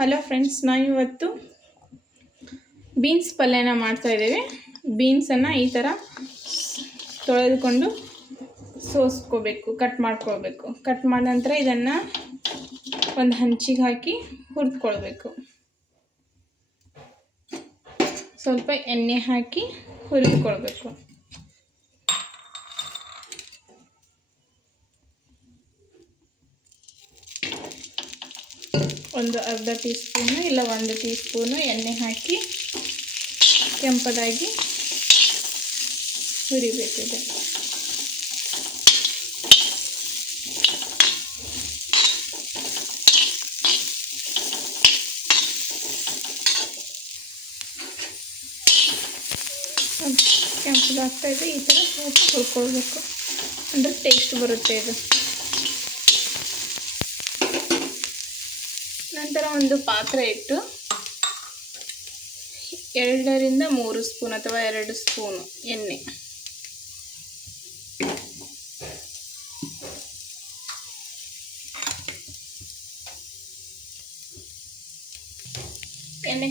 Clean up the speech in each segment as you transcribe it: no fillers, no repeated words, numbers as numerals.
Hello friends, ನಾವಿವತ್ತು beans ಪಲ್ಯನ ಮಾಡ್ತಾಯಿದ್ದೀವಿ. ಬೀನ್ಸನ್ನು ಈ ಥರ ತೊಳೆದುಕೊಂಡು ಸೋಸ್ಕೋಬೇಕು, ಕಟ್ ಮಾಡ್ಕೊಳ್ಬೇಕು. ಕಟ್ ಮಾಡಿದ ನಂತರ ಇದನ್ನು ಒಂದು ಹಂಚಿಗೆ ಹಾಕಿ ಹುರಿದ್ಕೊಳ್ಬೇಕು. ಸ್ವಲ್ಪ ಎಣ್ಣೆ ಹಾಕಿ ಹುರಿದ್ಕೊಳ್ಬೇಕು. ಒಂದು ಅರ್ಧ ಟೀ ಸ್ಪೂನು ಇಲ್ಲ 1 ಟೀ ಸ್ಪೂನು ಎಣ್ಣೆ ಹಾಕಿ ಕೆಂಪದಾಗಿ ಹುರಿಬೇಕಿದೆ. ಕೆಂಪದಾಗ್ತಾ ಇದೆ. ಈ ಥರ ಸ್ವಲ್ಪ ಹುರ್ಕೊಳ್ಬೇಕು, ಅಂದರೆ ಟೇಸ್ಟ್ ಬರುತ್ತೆ ಇದು. ನಂತರ ಒಂದು ಪಾತ್ರೆ ಇಟ್ಟು 2 ರಿಂದ 3 ಸ್ಪೂನ್ ಅಥವಾ 2 ಸ್ಪೂನು ಎಣ್ಣೆ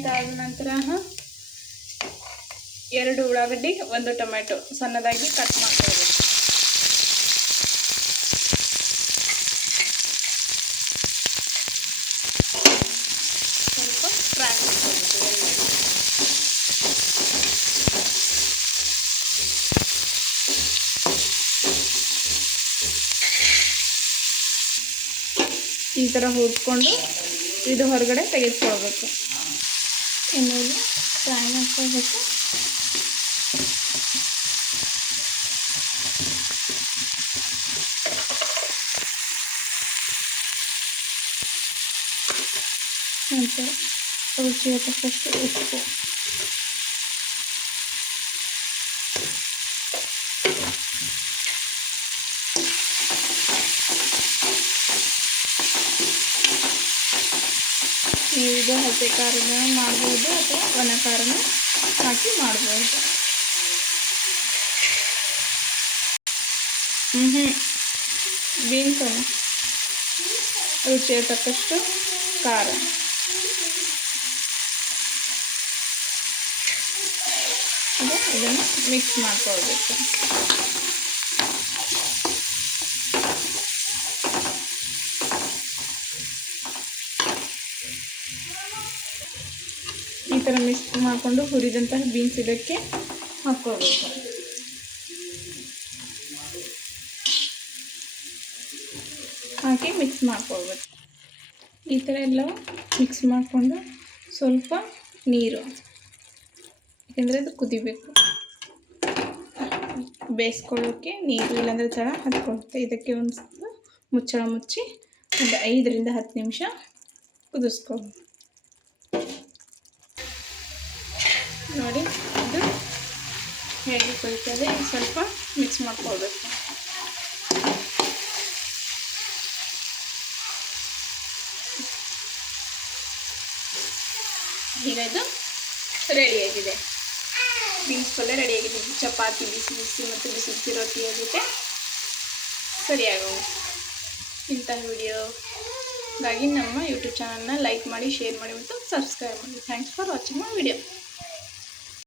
ಕಾದ ನಂತರ 2 ಉಳ್ಳಾಗಡ್ಡಿ 1 ಟೊಮೆಟೊ ಸಣ್ಣದಾಗಿ ಕಟ್ ಮಾಡ್ಕೊಳ್ಬೇಕು. ಸ್ವಲ್ಪ ಫ್ರೈ ಮಾಡ್ಕೊಳ್ಬೇಕು ಎಣ್ಣೆಯಲ್ಲಿ. ಈ ಥರ ಹುರ್ಕೊಂಡು ಇದು ಹೊರಗಡೆ ತೆಗೆದುಕೊಳ್ಬೇಕು. ಎಣ್ಣೆಯಲ್ಲಿ ಫ್ರೈ ಮಾಡ್ಕೊಳ್ಬೇಕು. ನಂತರ ರುಚಿಗೆ ತಕ್ಕಷ್ಟು ಉಪ್ಪು, ನೀವು ಇದು ಹಸಿ ಖಾರನ ಮಾಡ್ಬೋದು ಅಥವಾ ಒಣ ಖಾರನ ಹಾಕಿ ಮಾಡ್ಬೋದು. ಬೀನ್ಸನ್ನು ರುಚಿಗೆ ತಕ್ಕಷ್ಟು ಖಾರ, ಇದನ್ನು ಮಿಕ್ಸ್ ಮಾಡ್ಕೊಳ್ಬೇಕು. ಈ ಥರ ಮಿಕ್ಸ್ ಮಾಡಿಕೊಂಡು ಹುರಿದಂತಹ ಬೀನ್ಸ್ ಇದಕ್ಕೆ ಹಾಕ್ಕೊಳ್ಬೇಕು. ಹಾಕಿ ಮಿಕ್ಸ್ ಮಾಡ್ಕೊಳ್ಬೇಕು. ಈ ಥರ ಎಲ್ಲವೂ ಮಿಕ್ಸ್ ಮಾಡಿಕೊಂಡು ಸ್ವಲ್ಪ ನೀರು, ಯಾಕೆಂದರೆ ಅದು ಕುದಿಬೇಕು, ಬೇಯಿಸ್ಕೊಳ್ಳೋಕ್ಕೆ ನೀರು, ಇಲ್ಲಾಂದರೆ ತಳ ಹತ್ಕೊಳುತ್ತೆ. ಇದಕ್ಕೆ ಒಂದು ಮುಚ್ಚಳ ಮುಚ್ಚಿ ಒಂದು 5 ರಿಂದ 10 ನಿಮಿಷ ಕುದಿಸ್ಕೊಳ್ಬೇಕು. ನೋಡಿ ಇದು ಹೇಗೆ ಕುದೀತದೆ. ಸ್ವಲ್ಪ ಮಿಕ್ಸ್ ಮಾಡ್ಕೊಳ್ಬೇಕು. ಈಗ ಇದು ರೆಡಿಯಾಗಿದೆ. ಬೀನ್ಸ್ ಪಲ್ಯ ರೆಡಿಯಾಗಿದೆ. ಚಪಾತಿ, ಬಿಸಿ ಬಿಸಿ ಮತ್ತು ಬಿಸಿ ಬಿಸಿ ರೊಟ್ಟಿಯ ಜೊತೆ ಸರಿಯಾಗುತ್ತೆ. ಇಂತಹ ವಿಡಿಯೋಗಾಗಿ ನಮ್ಮ ಯೂಟ್ಯೂಬ್ ಚಾನಲ್ನ ಲೈಕ್ ಮಾಡಿ, ಶೇರ್ ಮಾಡಿ ಮತ್ತು ಸಬ್ಸ್ಕ್ರೈಬ್ ಮಾಡಿ. Thanks for watching my video.